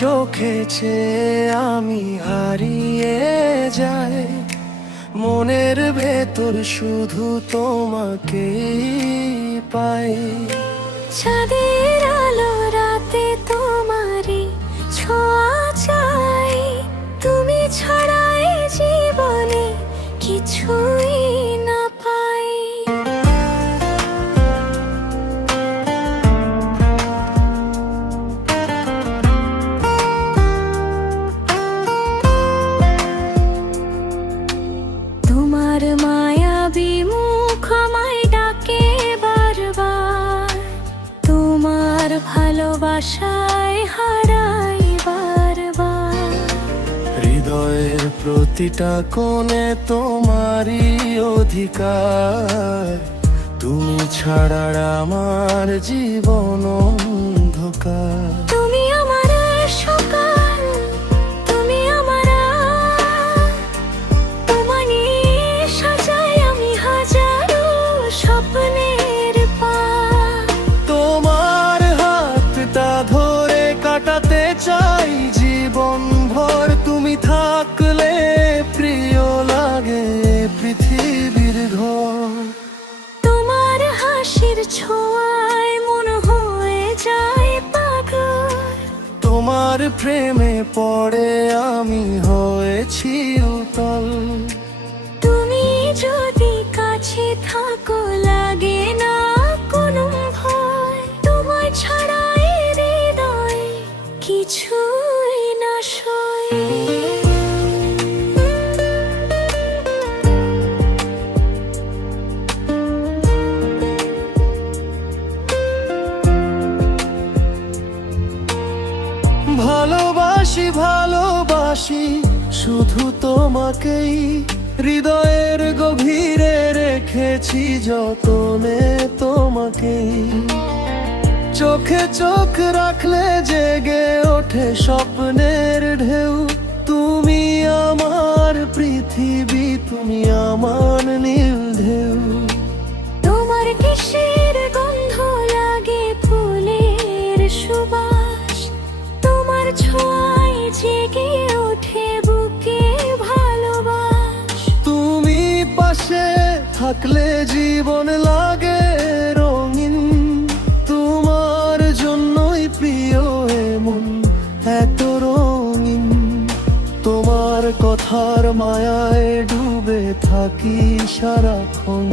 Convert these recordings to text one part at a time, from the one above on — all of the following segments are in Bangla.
চোখে চেয়ে আমি হারিয়ে যাই, মনের ভেতর শুধু তোমাকেই পাই। চাঁদের আলো রাতে তোমারই ছোঁয়া চাই, তুমি ছাড়া এই জীবনে কিছুই না পাই। তোমার মায়াবী মুখ আমায় ডাকে বারবার, তোমার ভালোবাসায় হারাই বারবার। হৃদয়ের প্রতিটা কোণে তোমারই অধিকার, তুমি ছাড়া আমার জীবন অন্ধকার। তুমি আমার সকাল, তুমি আমার তোমানি সাজাই আমি হাজারো স্বপ্নের পার। তোমার হাতটা ধরে কাটাতে চাই জীবন ভর, তুমি থাকলে প্রিয় লাগে পৃথিবীর ঘর। তোমার হাসির ছোঁয়ায় মন হয়ে যায় পাগল, তোমার প্রেমে পড়ে আমি হয়েছি উতল। তুমি যদি কাছে থাকো লাগে না কোনো ভয়, তোমার ছাড়া এই হৃদয় কিছুই না সয়। ভালোবাসি ভালোবাসি শুধু তোমাকেই, হৃদয়ের গভীরে রেখেছি যতনে তোমাকেই। চোখে চোখ রাখলে জেগে ওঠে স্বপ্নের ঢেউ, তুমি আমার পৃথিবী, তুমি আমার নীল ঢেউ। তোমার কিসের গন্ধ লাগে ফুলের সুবাস, তোমার ছোঁয়ায় জেগে ওঠে বুকে ভালোবাস। তুমি পাশে থাকলে জীবন লাগে রঙিন, তোমার জন্যই প্রিয় এমন এত রঙিন। তোমার কথার মায়ায় ডুবে থাকি সারাক্ষণ,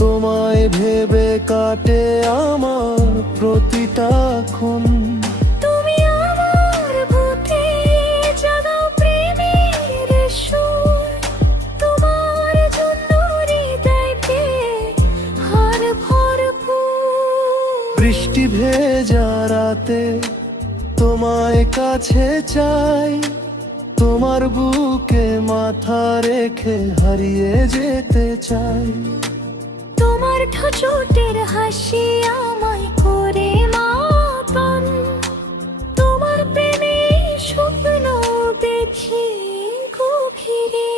তোমায় ভেবে কাটে আমার প্রতিটা ক্ষণ। তুমি আমার বুকে জাগাও প্রেমের সুর, তোমার জন্য হৃদয়তে হার ভরপুর। বৃষ্টি ভেজা রাতে তোমায় কাছে চাই, তোমার বুকে মাথা রেখে হারিয়ে যেতে চাই। তোমার ঠোঁটের হাসি আমায় করে মাতন, তোমার প্রেমে স্বপ্ন দেখি গভীরে।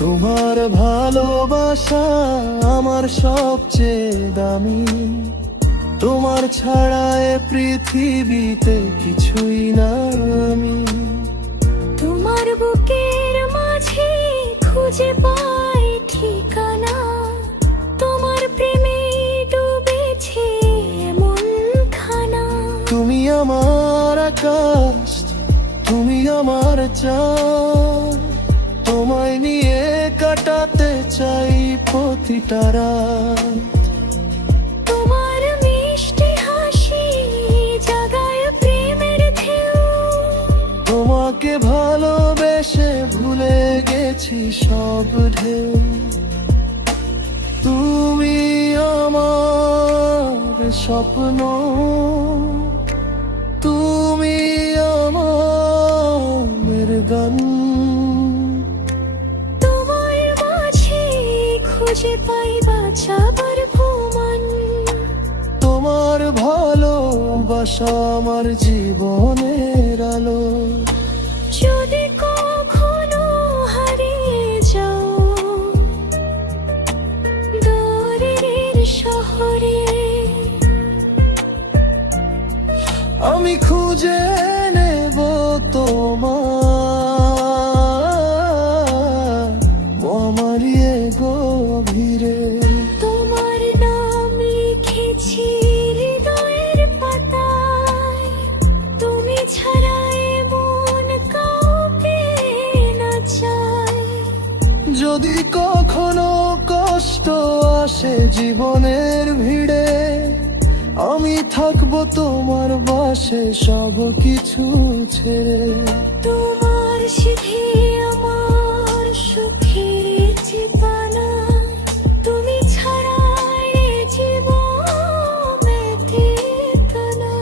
তোমার ভালোবাসা আমার সবচেয়ে দামি, তোমার ছাড়া এ পৃথিবীতে কিছুই না আমি। তোমার বুকের মাঝে খুঁজে পাই ঠিকানা, তোমার প্রেমে ডুবেছে এমন খানা। তুমি আমার আকাশ, তুমি আমার চাঁদ, তোমায় নিয়ে কাটাতে চাই প্রতিটা রাত। তোমার মিষ্টি হাসি জাগায় প্রেমের ঢেউ, তোমাকে ভালোবেসে ভুলে গেছি সব ঢেউ। তুমি আমার স্বপ্ন, তুমি আমার গান। তোমার মাঝে খুঁজে পাই বাঁচাবার ভুবন, তোমার ভালোবাসা আমার জীবনের আলো। যদি কখনো হারিয়ে যাও দূরের শহরে, আমি খুঁজে যদি কখনো কষ্ট আসে জীবনের ভিড়ে, আমি থাকবো তোমার পাশে সব কিছু ছেড়ে। তোমার সিধে আমার সুখের ঠিকানা, তুমি ছাড়া এ জীবনে ঠিকানা।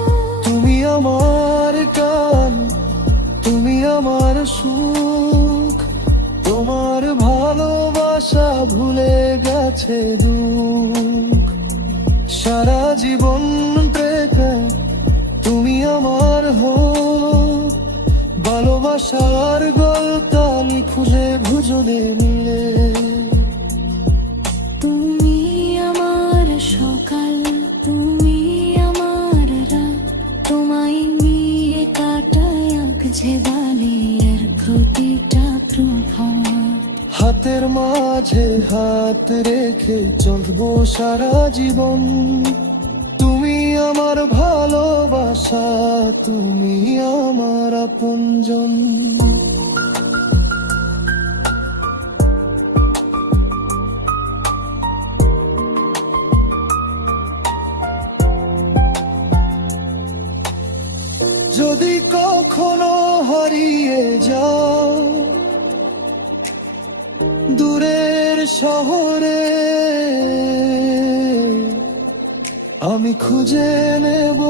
তুমি আমার গান, তুমি আমার সুখ, তোমার ভালোবাসা ভুলে গেছে দুঃখ। সারা জীবন প্রেমে তুমি আমার হোক, ভালোবাসার গল্প খুঁজে ভুজলে মিলে। তুমি আমার সকাল, তুমি আমার রাত, তোমায় নিয়ে কাটায় যে দালিয়ার প্রতিটা প্রভাত। হাতের মাঝে হাত রেখে চলবো সারা জীবন, তুমি আমার ভালোবাসা, তুমি আমার আপনজন। যদি কখনো হারিয়ে যাও দূরের শহরে, আমি খুঁজে নেব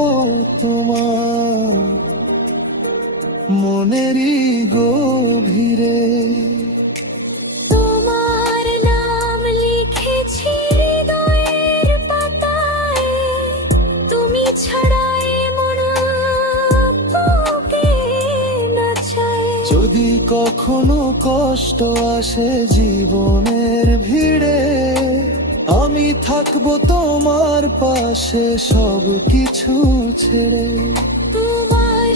তোমার মনেরই গভীরে। তোমার নাম লিখেছি হৃদয়ের পাতায়, তুমি ছাড়া এ মন বুকে না চায়। যদি কখনো কষ্ট আসে জীবনের ভিড়ে, আমি থাকবো তোমার পাশে সব কিছু ছেড়ে। তোমার